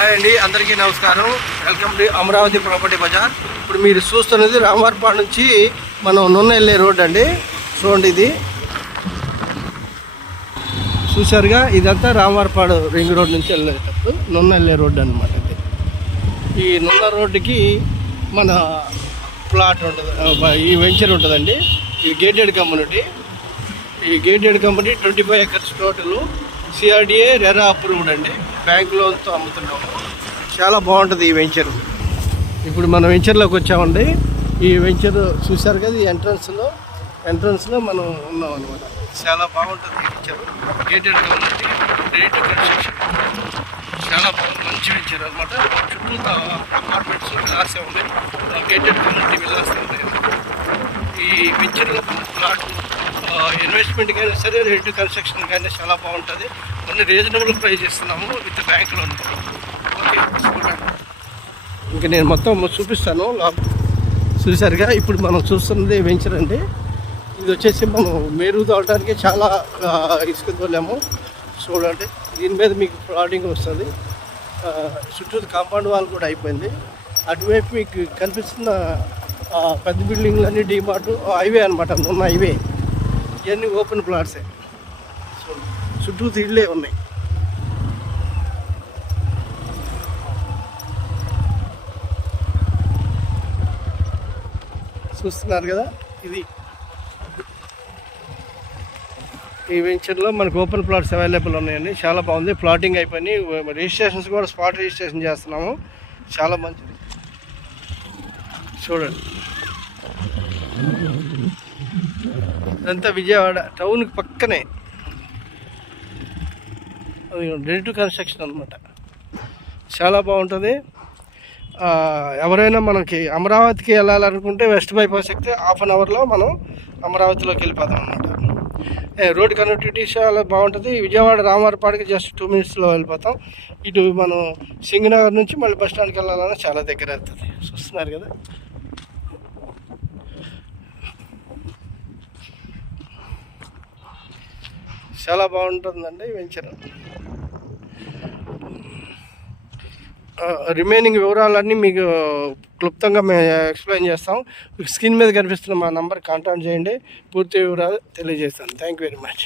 Hi అండి, అందరికీ నమస్కారం. Welcome to Amaravati property bazaar. ఇప్పుడు మీరు చూస్తున్నది రామవారపాడు నుంచి మనం నున్న వెళ్ళే రోడ్ అండి. చూడండి, ఇది చూసారుగా, ఇదంతా రామవారపాడు రింగ్ రోడ్ నుంచి వెళ్ళేటప్పుడు నున్న వెళ్ళే రోడ్డు అనమాట. ఇది ఈ నున్న రోడ్డుకి మన ప్లాట్ ఉంటుంది, ఈ వెంచర్ ఉంటుందండి. ఇది గేటెడ్ కమ్యూనిటీ. ఈ gated community 25 acres total. CRDA RERA approved అండి. బ్యాంక్ లోన్తో అమ్ముతున్నాము. చాలా బాగుంటుంది ఈ వెంచర్. ఇప్పుడు మనం వెంచర్లోకి వచ్చామండి. ఈ వెంచర్ చూసారు కదా, ఈ ఎంట్రన్స్లో మనం ఉన్నాం అనమాట. చాలా బాగుంటుంది ఈ venture. Gated community, rate construction చాలా బాగుంది. మంచి వెంచర్ అనమాట. చుట్టూ అపార్ట్మెంట్స్ విలాసే ఉన్నాయి. గేటెడ్ కమ్యూనిటీ విలాసే ఉన్నాయి. ఈ వెంచర్లో ప్లాట్ ఇన్వెస్ట్మెంట్కి అయినా సరే, రేట్ కన్స్ట్రక్షన్కి అయినా చాలా బాగుంటుంది. కొన్ని రీజనబుల్ ప్రైస్ ఇస్తున్నాము విత్ బ్యాంక్ లోన్. ఓకే, ఇంకా నేను మొత్తం చూపిస్తాను. చూసారుగా, ఇప్పుడు మనం చూస్తున్నది వెంచర్ అండి. ఇది వచ్చేసి మనం మేరు తోలడానికి చాలా ఇసుక తోలాము. చూడండి, దీని మీద మీకు ప్లాటింగ్ వస్తుంది. చుట్టూ కాంపౌండ్ వాల్ కూడా అయిపోయింది. అటువైపు మీకు కనిపిస్తున్న పెద్ద బిల్డింగ్లన్నీ డీమార్ట్ హైవే అనమాట. ఉన్న హైవే ఇవన్నీ ఓపెన్ ప్లాట్సే. చుట్టూ ఇళ్ళే ఉన్నాయి. చూస్తున్నారు కదా, ఇది ఈ వెంచర్లో మనకు ఓపెన్ ప్లాట్స్ అవైలబుల్ ఉన్నాయండి. చాలా బాగుంది. ప్లాటింగ్ అయిపోయి రిజిస్ట్రేషన్స్ కూడా స్పాట్ రిజిస్ట్రేషన్ చేస్తున్నాము. చాలా మంచిది. చూడండి, ఇదంతా విజయవాడ టౌన్కి పక్కనే. అది రెడీ టు కన్స్ట్రక్షన్ అనమాట. చాలా బాగుంటుంది. ఎవరైనా మనకి అమరావతికి వెళ్ళాలనుకుంటే వెస్ట్ బైపాస్ ఎక్కితే 1/2 అవర్లో మనం అమరావతిలోకి వెళ్ళిపోతాం అనమాట. రోడ్ కనెక్టివిటీ చాలా బాగుంటుంది. విజయవాడ రామవారపాడుకి జస్ట్ 2 minutesలో వెళ్ళిపోతాం. ఇటు మనం సింగనగర్ నుంచి మళ్ళీ బస్ స్టాండ్కి వెళ్ళాలన్నా చాలా దగ్గర అవుతుంది. చూస్తున్నారు కదా, చాలా బాగుంటుందండి వెంచర్. రిమైనింగ్ వివరాలన్నీ మీకు క్లుప్తంగా మేము ఎక్స్ప్లెయిన్ చేస్తాం. స్క్రీన్ మీద కనిపిస్తున్న మా నంబర్ కాంటాక్ట్ చేయండి. పూర్తి వివరాలు తెలియజేస్తాను. Thank you very much.